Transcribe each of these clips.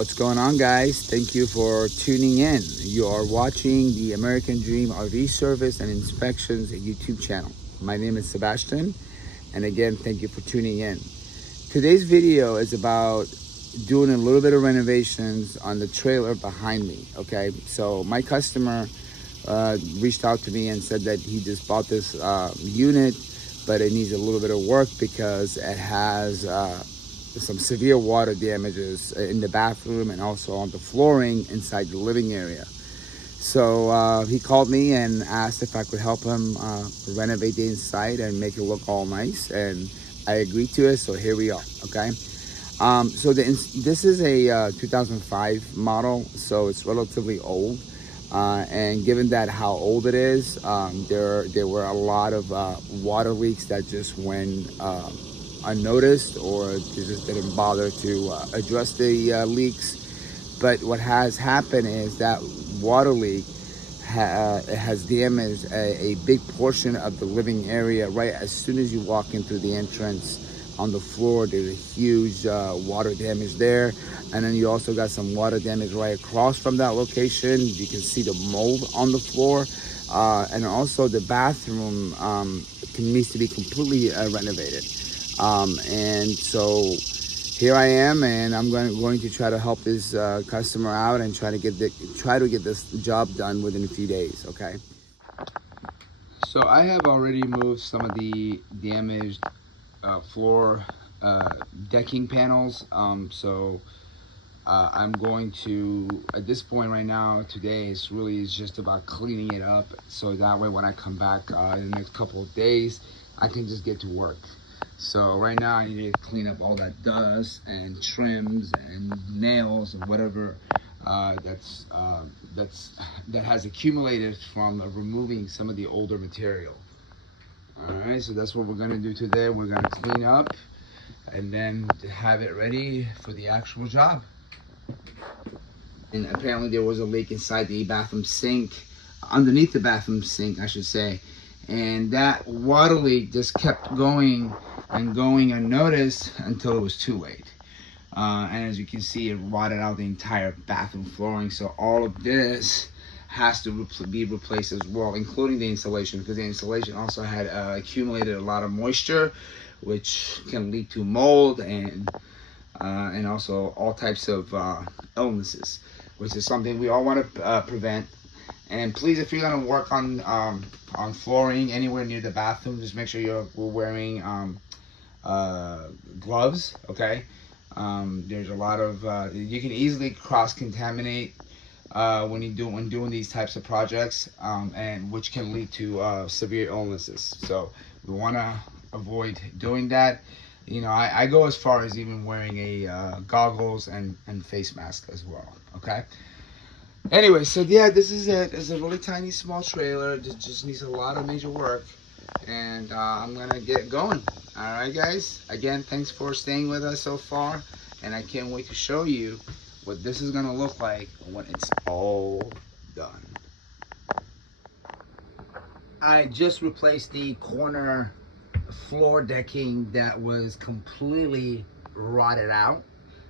What's going on, guys? Thank you for tuning in. You are watching the American Dream RV Service and Inspections YouTube channel. My name is Sebastian, and again, thank you for tuning in. Today's video is about doing a little bit of renovations on the trailer behind me, okay? So my customer reached out to me and said that he just bought this unit, but it needs a little bit of work because it has some severe water damages in the bathroom and also on the flooring inside the living area. So he called me and asked if I could help him renovate the inside and make it look all nice, and I agreed to it, so here we are, okay? This is a 2005 model, so it's relatively old. And given that how old it is, there were a lot of water leaks that just went unnoticed, or they just didn't bother to address the leaks. But what has happened is that water leak has damaged a big portion of the living area. Right as soon as you walk in through the entrance, on the floor there's a huge water damage there, and then you also got some water damage right across from that location. You can see the mold on the floor, and also the bathroom needs to be completely renovated. And so here I am, and I'm going to try to help this customer out and try to get this job done within a few days. Okay. So I have already moved some of the damaged floor decking panels. I'm going to, at this point right now, today is just about cleaning it up, so that way when I come back in the next couple of days, I can just get to work. So right now I need to clean up all that dust and trims and nails and whatever that has accumulated from removing some of the older material. All right, so that's what we're gonna do today. We're gonna clean up and then have it ready for the actual job. And apparently there was a leak inside the bathroom sink, underneath the bathroom sink, I should say. And that water leak just kept going and going unnoticed until it was too late. And as you can see, it rotted out the entire bathroom flooring. So all of this has to be replaced as well, including the insulation, because the insulation also had accumulated a lot of moisture, which can lead to mold and also all types of illnesses, which is something we all want to prevent. And please, if you're gonna work on flooring anywhere near the bathroom, just make sure we're wearing gloves. Okay. There's a lot of you can easily cross-contaminate when doing these types of projects, and which can lead to severe illnesses. So we want to avoid doing that. You know, I go as far as even wearing a goggles and face mask as well. Okay. Anyway, so yeah, this is it. It's a really tiny, small trailer. It just needs a lot of major work, and I'm gonna get going. All right, guys. Again, thanks for staying with us so far, and I can't wait to show you what this is gonna look like when it's all done. I just replaced the corner floor decking that was completely rotted out.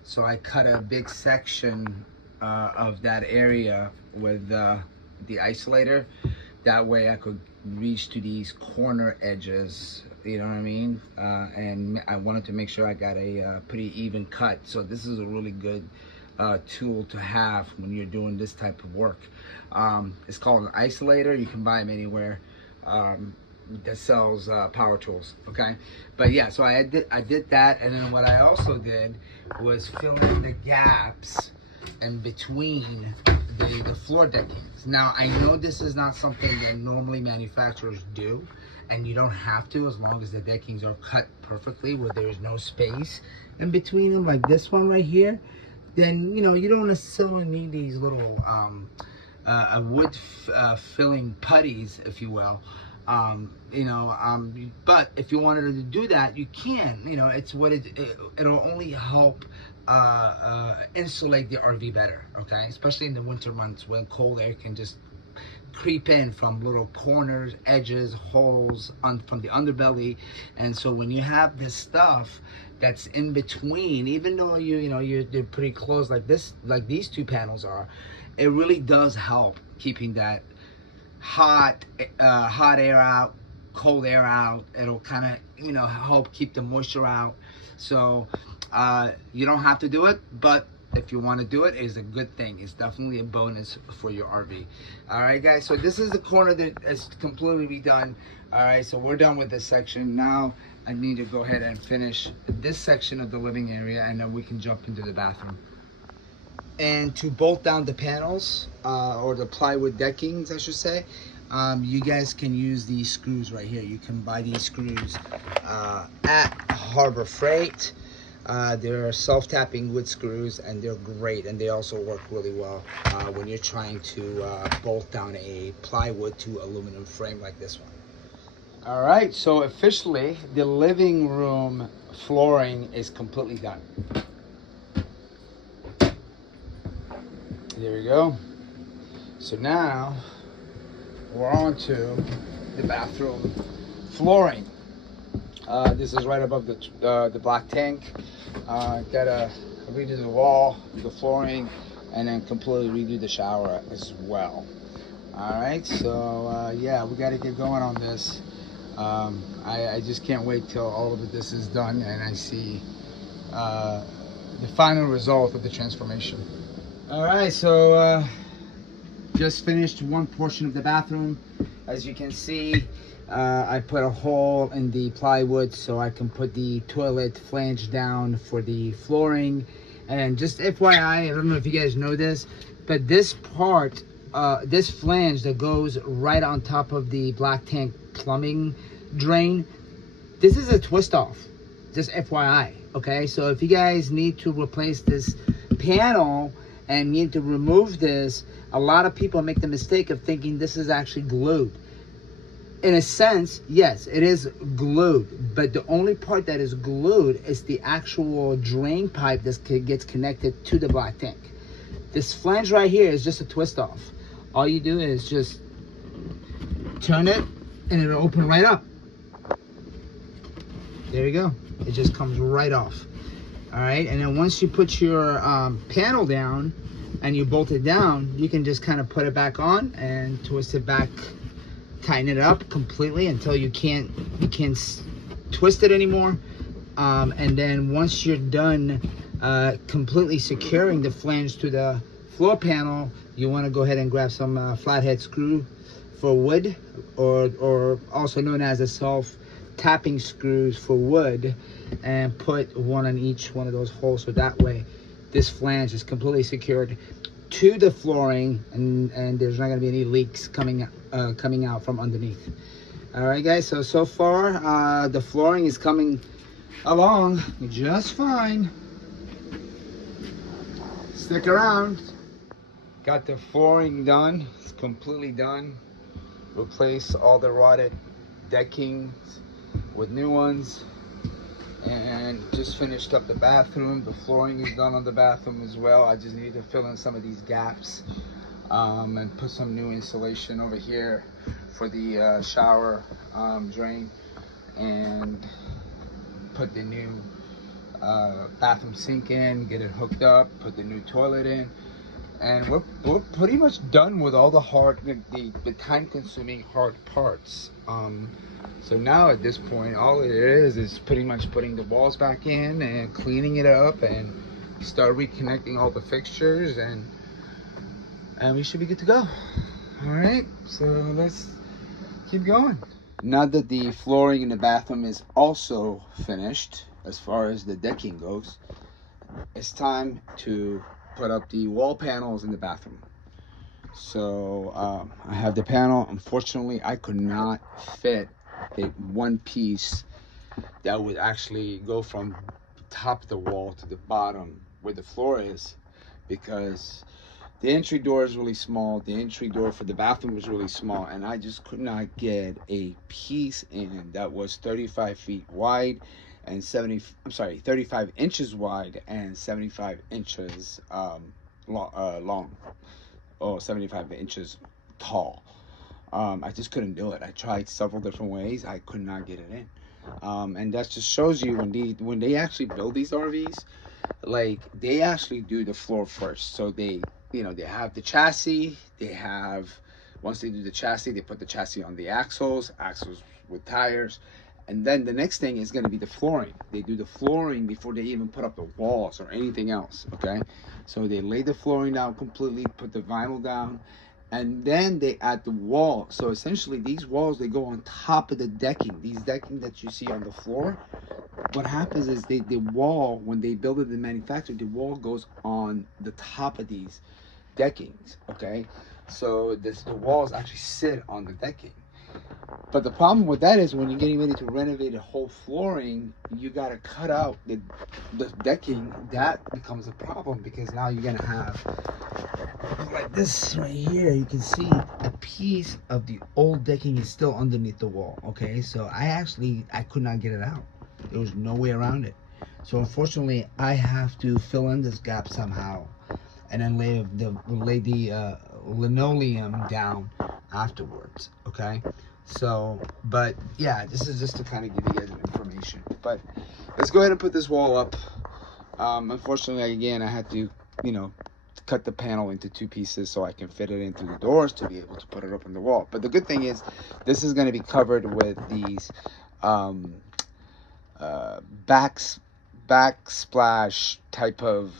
So I cut a big section of that area with the isolator. That way I could reach to these corner edges, you know what I mean? And I wanted to make sure I got a pretty even cut. So this is a really good tool to have when you're doing this type of work. It's called an isolator. You can buy them anywhere that sells power tools. Okay, but yeah, so I did that, and then what I also did was fill in the gaps in between the floor deckings. Now I know this is not something that normally manufacturers do, and you don't have to, as long as the deckings are cut perfectly where there's no space in between them, like this one right here. Then you know you don't necessarily need these little wood filling putties, if you will. But if you wanted to do that, you can. You know, it's what it'll only help insulate the RV better. Okay, especially in the winter months when cold air can just creep in from little corners, edges, holes from the underbelly. And so when you have this stuff that's in between, even though you're pretty close like this, like these two panels are, it really does help keeping that hot air out, cold air out. It'll kind of help keep the moisture out. So you don't have to do it, but if you want to do it, it's a good thing. It's definitely a bonus for your RV. All right, guys, so this is the corner that is completely done. All right, so we're done with this section. Now I need to go ahead and finish this section of the living area, and then we can jump into the bathroom. And to bolt down the panels, or the plywood deckings, I should say, you guys can use these screws right here. You can buy these screws at Harbor Freight. They're self-tapping wood screws, and they're great, and they also work really well when you're trying to bolt down a plywood to aluminum frame like this one. All right, so officially the living room flooring is completely done. There we go. So now we're on to the bathroom flooring. This is right above the black tank. Gotta redo the wall, the flooring, and then completely redo the shower as well. All right, so yeah, we got to get going on this. I just can't wait till all of this is done and I see the final result of the transformation. All right, so just finished one portion of the bathroom. As you can see, I put a hole in the plywood so I can put the toilet flange down for the flooring. And just FYI, I don't know if you guys know this, but this part, this flange that goes right on top of the black tank plumbing drain, this is a twist off, just FYI, okay? So if you guys need to replace this panel and need to remove this, a lot of people make the mistake of thinking this is actually glued. In a sense, yes, it is glued, but the only part that is glued is the actual drain pipe that gets connected to the black tank. This flange right here is just a twist off. All you do is just turn it and it'll open right up. There you go. It just comes right off. All right, and then once you put your panel down and you bolt it down, you can just kind of put it back on and twist it back, tighten it up completely until you can't twist it anymore. And then once you're done completely securing the flange to the floor panel, you want to go ahead and grab some flathead screw for wood, or also known as the self-tapping screws for wood, and put one on each one of those holes, so that way this flange is completely secured to the flooring, and there's not going to be any leaks coming out from underneath. All right, guys, so far the flooring is coming along just fine. Stick around. Got the flooring done. It's completely done. Replace all the rotted deckings with new ones, and just finished up the bathroom. The flooring is done on the bathroom as well. I just need to fill in some of these gaps and put some new insulation over here for the shower drain, and put the new bathroom sink in, get it hooked up, put the new toilet in, and we're pretty much done with all the time-consuming hard parts. So now at this point, all it is pretty much putting the walls back in and cleaning it up and start reconnecting all the fixtures, and we should be good to go. All right, so let's keep going. Now that the flooring in the bathroom is also finished, as far as the decking goes, it's time to put up the wall panels in the bathroom. So I have the panel. Unfortunately, I could not fit one piece that would actually go from the top of the wall to the bottom where the floor is, because the entry door is really small. The entry door for the bathroom was really small, and I just could not get a piece in that was 35 feet wide and 35 inches wide and 75 inches long, or 75 inches tall. I just couldn't do it. I tried several different ways. I could not get it in. And that just shows you when they actually build these RVs, like they actually do the floor first. So they, they have the chassis. They have, once they do the chassis, they put the chassis on the axles with tires, and then the next thing is going to be the flooring. They do the flooring before they even put up the walls or anything else. Okay, so they lay the flooring down completely, put the vinyl down, and then they add the wall. So essentially these walls, they go on top of the decking. These decking that you see on the floor, what happens is the wall, when they build it in the manufacturer, the wall goes on the top of these deckings. Okay, so the walls actually sit on the decking. But the problem with that is when you're getting ready to renovate a whole flooring, you got to cut out the decking. That becomes a problem because now you're gonna have, like this right here, you can see a piece of the old decking is still underneath the wall. Okay, so I could not get it out. There was no way around it. So unfortunately, I have to fill in this gap somehow, and then lay the linoleum down afterwards. Okay, so but yeah, this is just to kind of give you guys information. But let's go ahead and put this wall up. Unfortunately, again, I had to, cut the panel into two pieces so I can fit it in through the doors to be able to put it up on the wall. But the good thing is, this is going to be covered with these um, uh, backs backsplash type of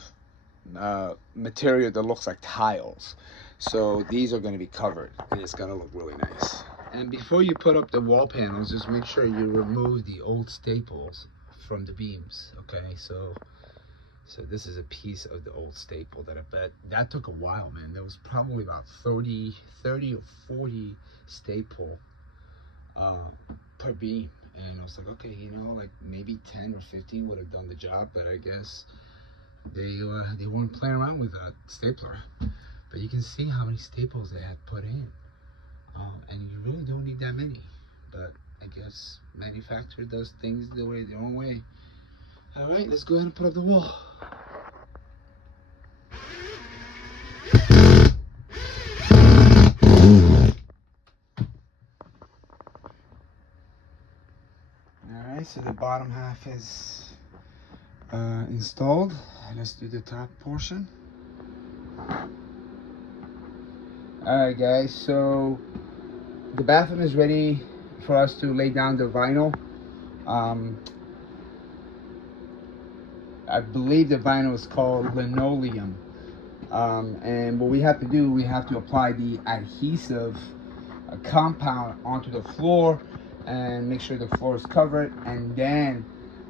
material that looks like tiles. So these are going to be covered, and it's going to look really nice. And before you put up the wall panels, just make sure you remove the old staples from the beams. Okay, so this is a piece of the old staple that I bet that took a while, man. There was probably about 30 or 40 staple per beam. And I was like, okay, like maybe 10 or 15 would have done the job, but I guess they weren't playing around with a stapler. But you can see how many staples they had put in. And you really don't need that many. But I guess manufacturer does things their own way. All right, let's go ahead and put up the wall. All right, so the bottom half is installed. Let's do the top portion. All right, guys, so the bathroom is ready for us to lay down the vinyl. I believe the vinyl is called linoleum. And what we have to do, we have to apply the adhesive compound onto the floor and make sure the floor is covered, and then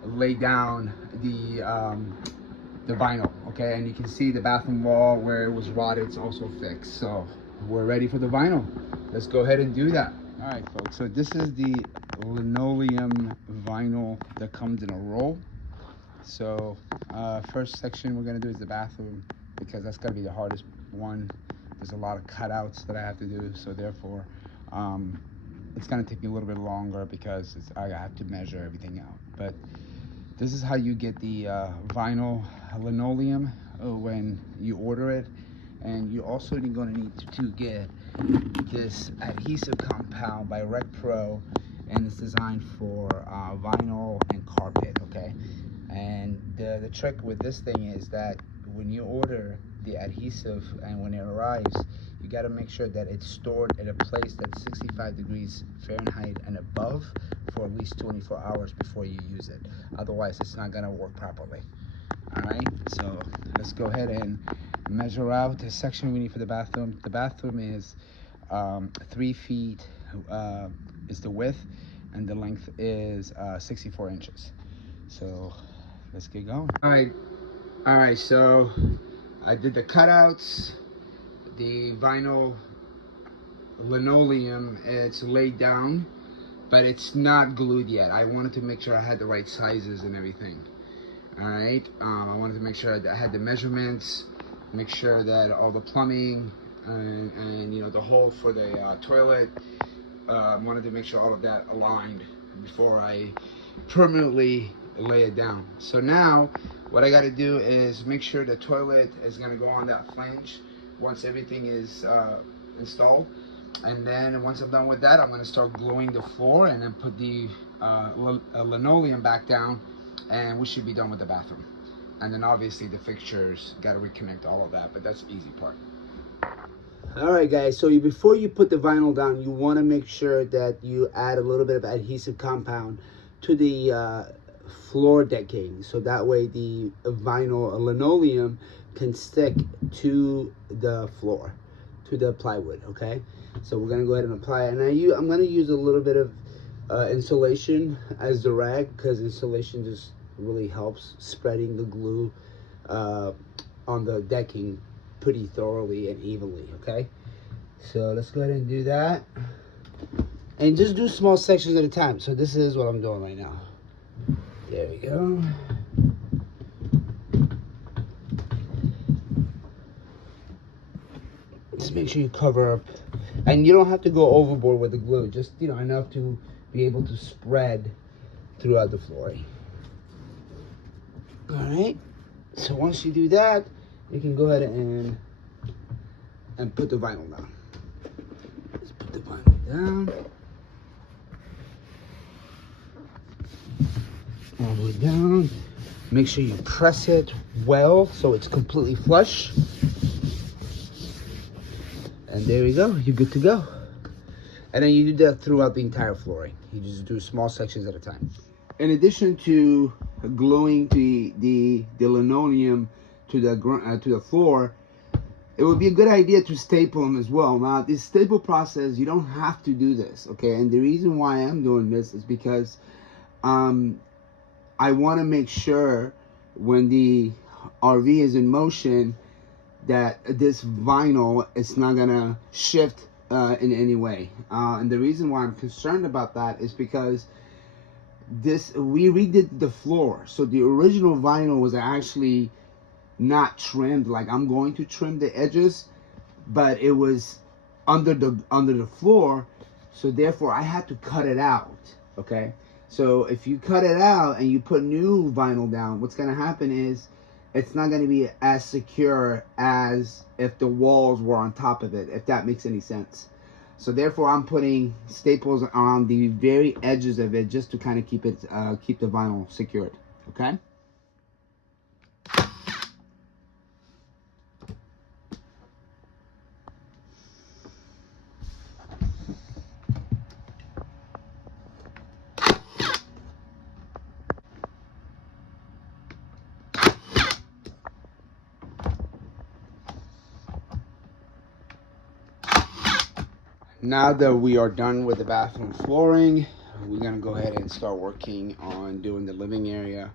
lay down the vinyl. Okay, and you can see the bathroom wall where it was rotted, it's also fixed. So we're ready for the vinyl. Let's go ahead and do that. All right, folks, so this is the linoleum vinyl that comes in a roll. So first section we're gonna do is the bathroom, because that's gonna be the hardest one. There's a lot of cutouts that I have to do, so therefore it's gonna take me a little bit longer because I have to measure everything out. But this is how you get the vinyl linoleum when you order it. And you also gonna need to get this adhesive compound by Rec Pro, and it's designed for vinyl and carpet. Okay, and the trick with this thing is that when you order the adhesive and when it arrives, you got to make sure that it's stored at a place that's 65 degrees Fahrenheit and above for at least 24 hours before you use it. Otherwise, it's not going to work properly. All right, so let's go ahead and measure out the section we need for the bathroom. The bathroom is 3 feet is the width, and the length is 64 inches. So let's get going. All right, so I did the cutouts. The vinyl linoleum, it's laid down, but it's not glued yet. I wanted to make sure I had the right sizes and everything. All right, I wanted to make sure that I had the measurements, make sure that all the plumbing and the hole for the toilet, wanted to make sure all of that aligned before I permanently lay it down. So now what I got to do is make sure the toilet is going to go on that flange once everything is installed. And then once I'm done with that, I'm going to start gluing the floor and then put the linoleum back down, and we should be done with the bathroom. And then obviously the fixtures, got to reconnect all of that, but that's the easy part. All right, guys, so before you put the vinyl down, you want to make sure that you add a little bit of adhesive compound to the floor decking, so that way the vinyl linoleum can stick to the floor, to the plywood. Okay, so we're gonna go ahead and apply it, and I'm gonna use a little bit of insulation as the rag, because insulation just really helps spreading the glue on the decking pretty thoroughly and evenly. Okay, so let's go ahead and do that, and just do small sections at a time. So this is what I'm doing right now. There we go. Just make sure you cover up, and you don't have to go overboard with the glue, just enough to be able to spread throughout the flooring. All right, so once you do that, you can go ahead and put the vinyl down. Let's put the vinyl down. All the way down. Make sure you press it well so it's completely flush. And there we go, you're good to go. And then you do that throughout the entire flooring. You just do small sections at a time. In addition to gluing the linoleum to the floor, it would be a good idea to staple them as well. Now, this staple process, you don't have to do this, okay? And the reason why I'm doing this is because I want to make sure when the RV is in motion that this vinyl is not gonna shift in any way. And the reason why I'm concerned about that is because we redid the floor, so the original vinyl was actually not trimmed. Like, I'm going to trim the edges, but it was under the floor, so therefore I had to cut it out. Okay, so if you cut it out and you put new vinyl down, what's gonna happen is it's not going to be as secure as if the walls were on top of it, if that makes any sense. So therefore I'm putting staples around the very edges of it, just to kind of keep the vinyl secured. Okay. Now that we are done with the bathroom flooring, we're gonna go ahead and start working on doing the living area,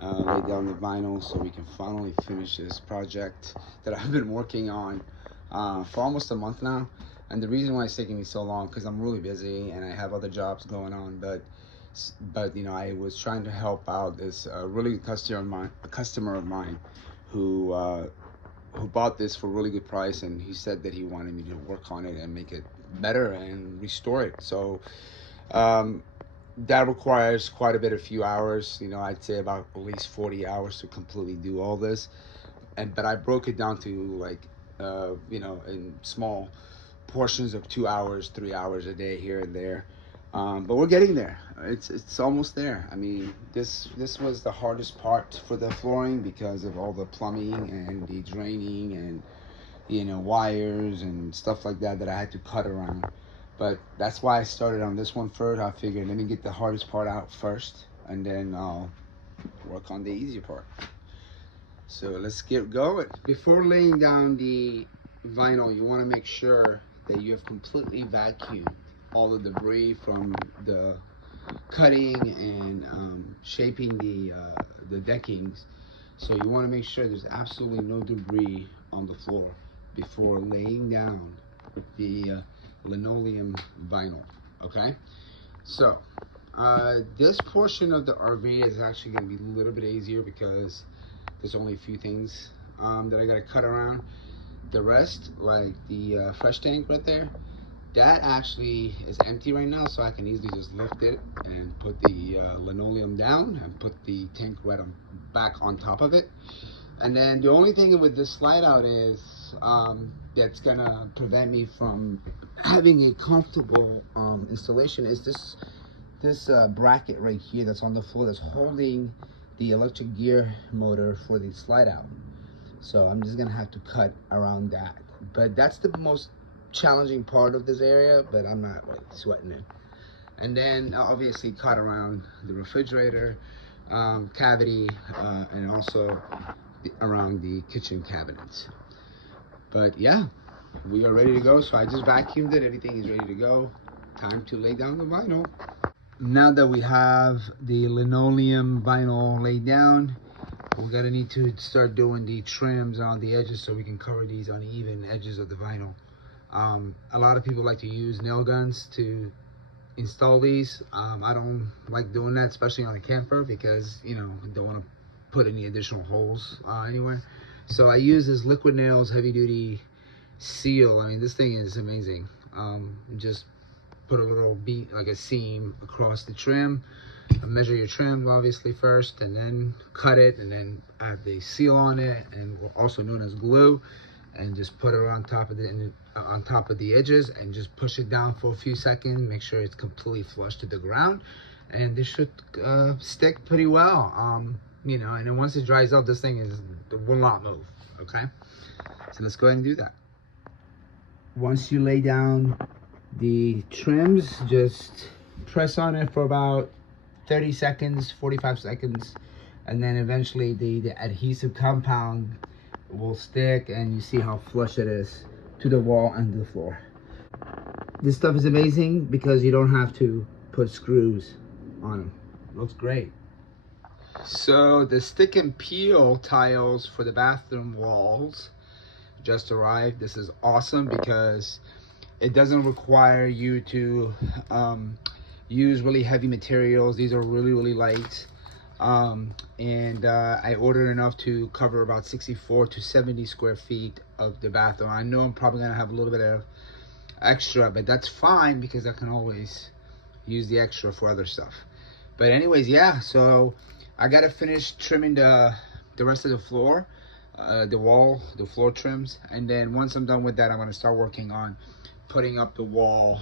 lay down the vinyl, so we can finally finish this project that I've been working on for almost a month now. And the reason why it's taking me so long, because I'm really busy and I have other jobs going on, but I was trying to help out this really customer of mine who bought this for a really good price, and he said that he wanted me to work on it and make it better and restore it. So that requires quite a bit, a few hours. I'd say about at least 40 hours to completely do all this. But I broke it down to, like, in small portions of 2 hours, 3 hours a day here and there. But we're getting there. It's almost there. I mean, this was the hardest part for the flooring because of all the plumbing and the draining and wires and stuff like that I had to cut around. But that's why I started on this one first. I figured, let me get the hardest part out first, and then I'll work on the easier part. So let's get going. Before laying down the vinyl, you want to make sure that you have completely vacuumed all the debris from the cutting and shaping the deckings. So you want to make sure there's absolutely no debris on the floor before laying down the linoleum vinyl. Okay, so this portion of the RV is actually going to be a little bit easier because there's only a few things that I got to cut around. The rest, like the fresh tank right there, that actually is empty right now, so I can easily just lift it and put the linoleum down and put the tank right back on top of it. And then the only thing with this slide out is that's gonna prevent me from having a comfortable installation is this bracket right here that's on the floor that's holding the electric gear motor for the slide out. So I'm just gonna have to cut around that. But that's the most challenging part of this area, but I'm not like sweating it. And then obviously cut around the refrigerator cavity and also around the kitchen cabinets. But yeah, we are ready to go. So I just vacuumed it, everything is ready to go. Time to lay down the vinyl. Now that we have the linoleum vinyl laid down, we're gonna need to start doing the trims on the edges so we can cover these uneven edges of the vinyl. A lot of people like to use nail guns to install these. I don't like doing that, especially on a camper, because you know, don't want to put any additional holes anywhere. So I use this Liquid Nails heavy duty seal. I mean, this thing is amazing. Just put a little beat, like a seam across the trim, measure your trim obviously first, and then cut it, and then add the seal on it, and also known as glue, and just put it on top of the edges, and just push it down for a few seconds. Make sure it's completely flush to the ground, and this should stick pretty well. You know, and then once it dries up, this thing will not move. Okay, so let's go ahead and do that. Once you lay down the trims, just press on it for about 30 seconds, 45 seconds, and then eventually the adhesive compound will stick, and you see how flush it is to the wall and to the floor. This stuff is amazing because you don't have to put screws on them. Looks great. So the stick and peel tiles for the bathroom walls just arrived. This is awesome because it doesn't require you to use really heavy materials. These are really light. I ordered enough to cover about 64 to 70 square feet of the bathroom. I know I'm probably gonna have a little bit of extra, but that's fine because I can always use the extra for other stuff. But anyways, yeah, so I gotta finish trimming the rest of the floor, the floor trims, and then once I'm done with that, I'm gonna start working on putting up the wall,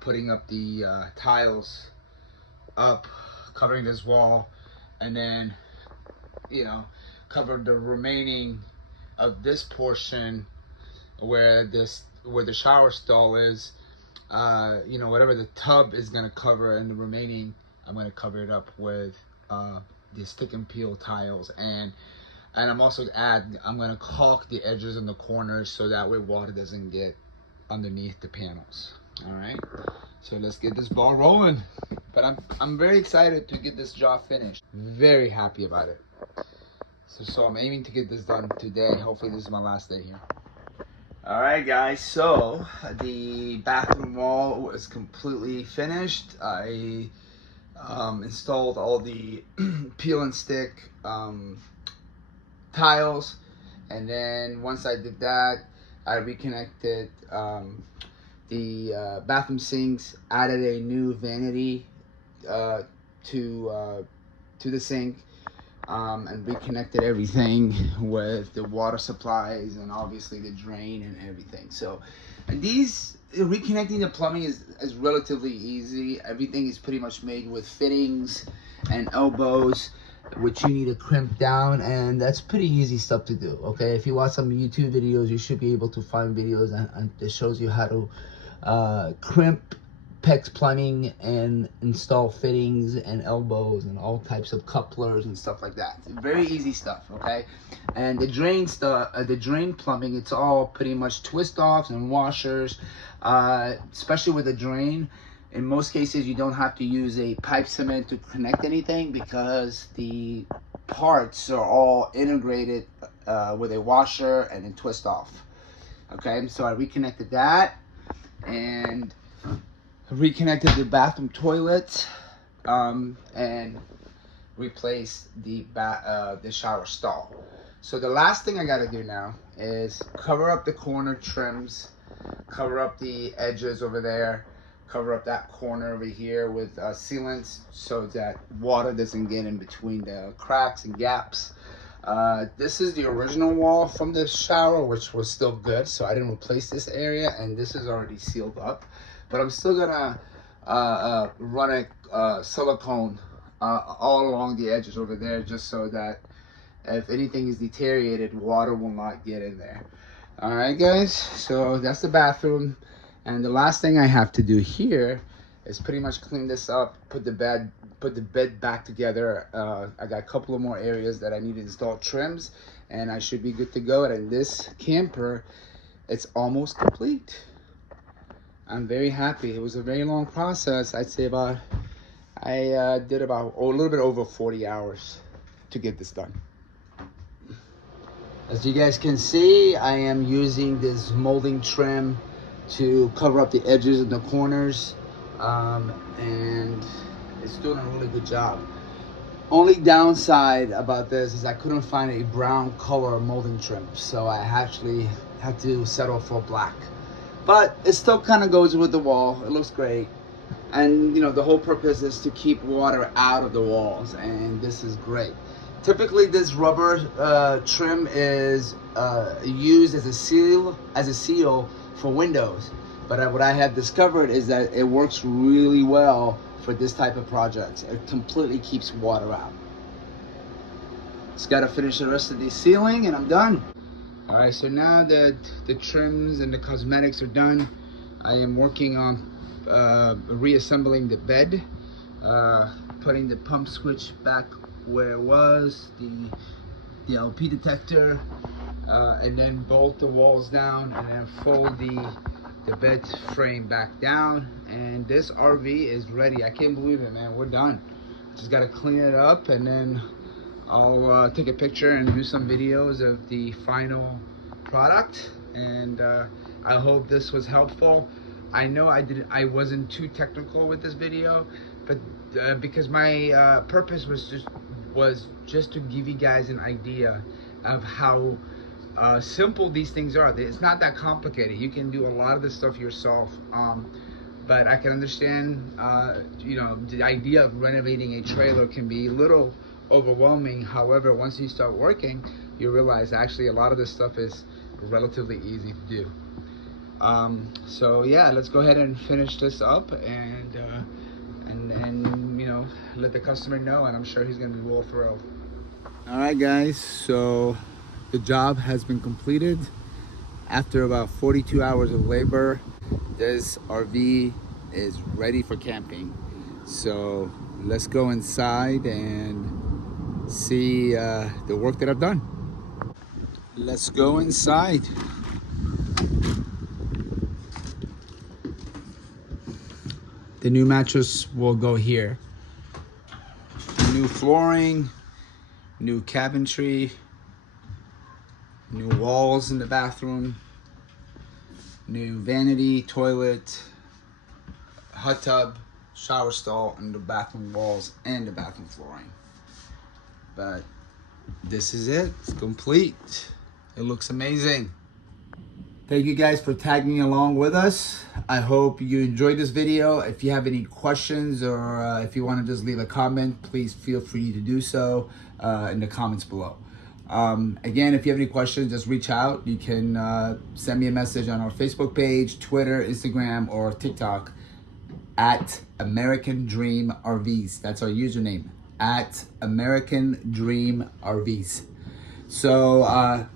putting up the tiles up, covering this wall, and then, you know, cover the remaining of this portion where the shower stall is. You know, whatever the tub is gonna cover, and the remaining I'm gonna cover it up with the stick and peel tiles, and I'm also I'm gonna caulk the edges and the corners so that way water doesn't get underneath the panels. All right, so let's get this ball rolling. But I'm very excited to get this job finished. Very happy about it. So I'm aiming to get this done today. Hopefully this is my last day here. All right, guys, so the bathroom wall was completely finished. I installed all the peel and stick tiles, and then once I did that, I reconnected the bathroom sinks, added a new vanity to the sink, and reconnected everything with the water supplies and obviously the drain and everything. So, and reconnecting the plumbing is relatively easy. Everything is pretty much made with fittings and elbows, which you need to crimp down, and that's pretty easy stuff to do. Okay, if you watch some YouTube videos, you should be able to find videos and that shows you how to crimp PEX plumbing and install fittings and elbows and all types of couplers and stuff like that. Very easy stuff, okay? And the drain plumbing, it's all pretty much twist offs and washers, especially with the drain. In most cases, you don't have to use a pipe cement to connect anything because the parts are all integrated with a washer and a twist off. Okay, so I reconnected that and reconnected the bathroom toilet and replaced the shower stall. So the last thing I gotta do now is cover up the corner trims, cover up the edges over there, cover up that corner over here with sealants so that water doesn't get in between the cracks and gaps. This is the original wall from the shower, which was still good, so I didn't replace this area, and this is already sealed up. But I'm still gonna run a silicone all along the edges over there, just so that if anything is deteriorated, water will not get in there. All right, guys, so that's the bathroom. And the last thing I have to do here is pretty much clean this up, put the bed back together. I got a couple of more areas that I need to install trims, and I should be good to go. And this camper, it's almost complete. I'm very happy. It was a very long process. I'd say I did about a little bit over 40 hours to get this done. As you guys can see, I am using this molding trim to cover up the edges and the corners, and it's doing a really good job. Only downside about this is I couldn't find a brown color molding trim, so I actually had to settle for black. But it still kind of goes with the wall. It looks great. And you know, the whole purpose is to keep water out of the walls, and this is great. Typically, this rubber trim is used as a seal for windows. But what I have discovered is that it works really well for this type of projects. It completely keeps water out. Just got to finish the rest of the ceiling, and I'm done. All right, so now that the trims and the cosmetics are done, I am working on reassembling the bed, putting the pump switch back where it was, the LP detector, and then bolt the walls down, and then fold the bed frame back down, and this RV is ready. I can't believe it, man. We're done. Just got to clean it up, and then I'll take a picture and do some videos of the final product. And I hope this was helpful. I know I wasn't too technical with this video, but because my purpose was just to give you guys an idea of how simple these things are. It's not that complicated. You can do a lot of this stuff yourself. But I can understand, you know, the idea of renovating a trailer can be a little overwhelming. However, once you start working, you realize actually a lot of this stuff is relatively easy to do. So yeah, let's go ahead and finish this up, and you know, let the customer know, and I'm sure he's gonna be well thrilled. All right, guys, so the job has been completed. After about 42 hours of labor, this RV is ready for camping. So let's go inside and see the work that I've done. Let's go inside. The new mattress will go here. New flooring, new cabinetry, new walls in the bathroom, new vanity, toilet, hot tub, shower stall, and the bathroom walls and the bathroom flooring. But this is it. It's complete. It looks amazing. Thank you guys for tagging along with us. I hope you enjoyed this video. If you have any questions, or if you want to just leave a comment, please feel free to do so in the comments below. Again, if you have any questions, just reach out. You can send me a message on our Facebook page, Twitter, Instagram, or TikTok at American Dream RVs. That's our username, at American Dream RVs. So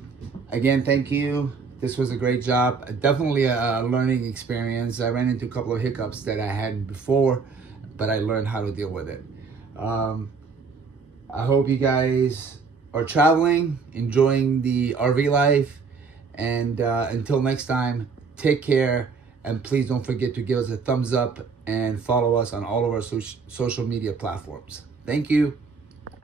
again, thank you. This was a great job. Definitely a learning experience. I ran into a couple of hiccups that I hadn't before, but I learned how to deal with it. I hope you guys are traveling, enjoying the RV life, and until next time, take care, and please don't forget to give us a thumbs up and follow us on all of our social media platforms. Thank you.